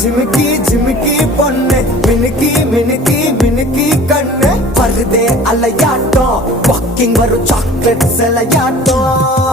ஜிமிக்கி ஜிமிக்கி பொண்ணு மினுக்கி மினுக்கி மினுக்கி கண்ணு வருதே அலையாட்டம் வாக்கிங் வரும் சாக்லேட் சிலையாட்டம்